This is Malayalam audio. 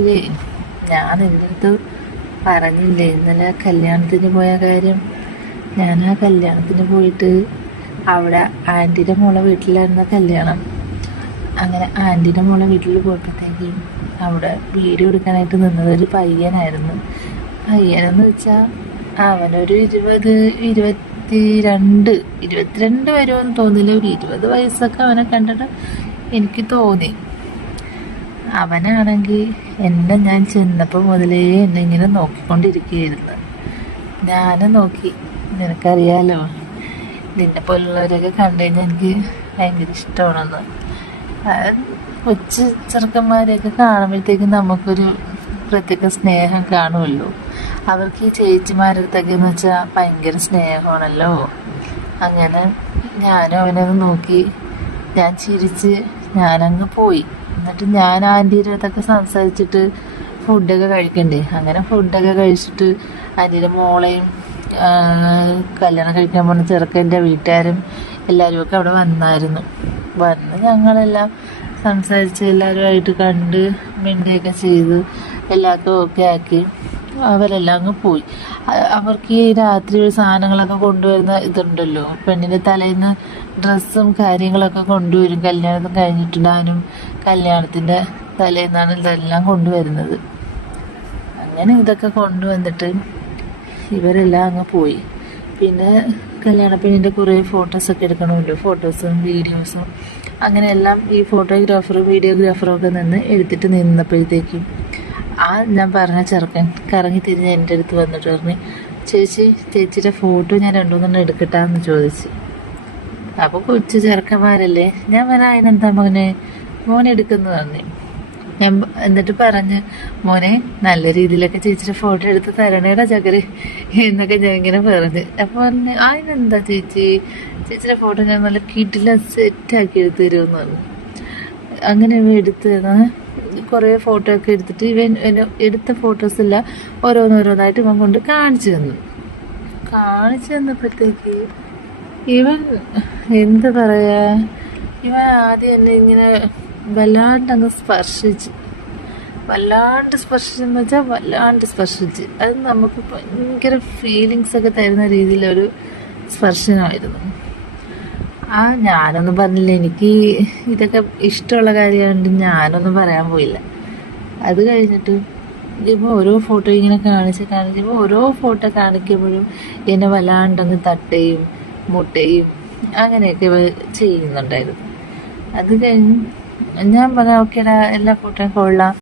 ആണെങ്കിലേ ഞാൻ നിൻ്റെ അടുത്ത് പറഞ്ഞില്ലേ ഇന്നലെ കല്യാണത്തിന് പോയ കാര്യം. ഞാൻ ആ കല്യാണത്തിന് പോയിട്ട് അവിടെ ആൻറ്റീൻ്റെ മോളെ വീട്ടിലായിരുന്ന കല്യാണം. അങ്ങനെ ആൻറ്റീൻ്റെ മോളെ വീട്ടിൽ പോയപ്പോഴത്തേക്കും അവിടെ വീഡിയോ എടുക്കാനായിട്ട് നിന്നത് ഒരു പയ്യനായിരുന്നു. പയ്യനെന്ന് വെച്ചാൽ അവനൊരു 22 വരുമെന്ന് തോന്നില്ല, ഒരു 20 വയസ്സൊക്കെ അവനെ കണ്ടിട്ട് എനിക്ക് തോന്നി. അവനാണെങ്കിൽ ഞാൻ ചെന്നപ്പോൾ മുതലേ എന്നെ ഇങ്ങനെ നോക്കിക്കൊണ്ടിരിക്കുകയായിരുന്നു. ഞാനും നോക്കി. നിനക്കറിയാലോ നിന്നെ പോലുള്ളവരൊക്കെ കണ്ടു കഴിഞ്ഞാൽ എനിക്ക് ഭയങ്കര ഇഷ്ടമാണെന്ന്. കൊച്ചു ചെറുക്കന്മാരെയൊക്കെ കാണുമ്പോഴത്തേക്കും നമുക്കൊരു പ്രത്യേക സ്നേഹം കാണുമല്ലോ. അവർക്ക് ഈ ചേച്ചിമാരുടെ അടുത്തൊക്കെ എന്ന് വെച്ചാൽ ഭയങ്കര സ്നേഹമാണല്ലോ. അങ്ങനെ ഞാനും അവനത് നോക്കി, ഞാൻ ചിരിച്ച് ഞാനങ്ങ് പോയി. എന്നിട്ട് ഞാൻ ആൻറ്റീൻ്റെ അടുത്തൊക്കെ സംസാരിച്ചിട്ട് ഫുഡൊക്കെ കഴിക്കണ്ടേ. അങ്ങനെ ഫുഡൊക്കെ കഴിച്ചിട്ട് ആൻറ്റീൻ്റെ മോളെയും കല്യാണം കഴിക്കാൻ പോകുന്ന ചെറുക്കൻ്റെ വീട്ടുകാരും എല്ലാവരും ഒക്കെ അവിടെ വന്ന് ഞങ്ങളെല്ലാം സംസാരിച്ച് എല്ലാവരുമായിട്ട് കണ്ട് മിണ്ടുകയൊക്കെ ചെയ്ത് എല്ലാവർക്കും ഓക്കെ ആക്കി അവരെല്ലാം അങ്ങ് പോയി. അവർക്ക് ഈ രാത്രി സാധനങ്ങളൊക്കെ കൊണ്ടുവരുന്ന ഇതുണ്ടല്ലോ, പെണ്ണിൻ്റെ തലേന്ന് ഡ്രസ്സും കാര്യങ്ങളൊക്കെ കൊണ്ടുവരും. കല്യാണം കഴിഞ്ഞിട്ടിടാനും കല്യാണത്തിൻ്റെ തലേന്നാണ് ഇതെല്ലാം കൊണ്ടുവരുന്നത്. അങ്ങനെ ഇതൊക്കെ കൊണ്ടുവന്നിട്ട് ഇവരെല്ലാം അങ്ങ് പോയി. പിന്നെ കല്യാണ പെണ്ണിൻ്റെ കുറേ ഫോട്ടോസൊക്കെ എടുക്കണമല്ലോ, ഫോട്ടോസും വീഡിയോസും അങ്ങനെയെല്ലാം ഈ ഫോട്ടോഗ്രാഫറും വീഡിയോഗ്രാഫറും ഒക്കെ എടുത്തിട്ട് നിന്നപ്പോഴത്തേക്കും ഞാൻ പറഞ്ഞ ചെറുക്കൻ കറങ്ങി തിരിഞ്ഞ് എൻ്റെ അടുത്ത് വന്നിട്ട് പറഞ്ഞു, ചേച്ചിയുടെ ഫോട്ടോ ഞാൻ 2-3 എടുക്കട്ടാന്ന് ചോദിച്ച്. അപ്പോൾ കൊച്ചു ചെറുക്കന്മാരല്ലേ, ഞാൻ പറഞ്ഞ അതിനെന്താ മോൻ എടുക്കുന്നു പറഞ്ഞു. ഞാൻ എന്നിട്ട് പറഞ്ഞ്, മോനെ നല്ല രീതിയിലൊക്കെ ചേച്ചിയുടെ ഫോട്ടോ എടുത്ത് തരണേടാ ചക്കര് എന്നൊക്കെ ഞാൻ ഇങ്ങനെ പറഞ്ഞ്. അപ്പോൾ പറഞ്ഞ് അതിനെന്താ ചേച്ചിയുടെ ഫോട്ടോ ഞാൻ നല്ല കിടില സെറ്റാക്കി എടുത്ത് തരുമെന്ന് പറഞ്ഞു. അങ്ങനെ എടുത്ത് കുറേ ഫോട്ടോ ഒക്കെ എടുത്തിട്ട് ഇവൻ എടുത്ത ഫോട്ടോസല്ല ഓരോന്നായിട്ട് ഇവൻ കൊണ്ട് കാണിച്ചു തന്നപ്പോഴത്തേക്ക് ഇവൻ എന്താ പറയാ, ഇവൻ ആദ്യം എന്നെ ഇങ്ങനെ വല്ലാണ്ട് സ്പർശിച്ച് അത് നമുക്ക് ഭയങ്കര ഫീലിങ്സ് ഒക്കെ തരുന്ന രീതിയിലൊരു സ്പർശനമായിരുന്നു. ഞാനൊന്നും പറഞ്ഞില്ല, എനിക്ക് ഇതൊക്കെ ഇഷ്ടമുള്ള കാര്യമായതുകൊണ്ട് ഞാനൊന്നും പറയാൻ പോയില്ല. അത് കഴിഞ്ഞിട്ട് ഇപ്പോൾ ഓരോ ഫോട്ടോ ഇങ്ങനെ കാണിച്ചപ്പോൾ ഓരോ ഫോട്ടോ കാണിക്കുമ്പോഴും എന്നെ വല്ലാണ്ടങ്ങ് തട്ടുകയും മുട്ടുകയും അങ്ങനെയൊക്കെ ചെയ്യുന്നുണ്ടായിരുന്നു. അത് കഴിഞ്ഞ് ഞാൻ പറയാം, ഓക്കേടാ എല്ലാ ഫോട്ടോയും കൊള്ളാം.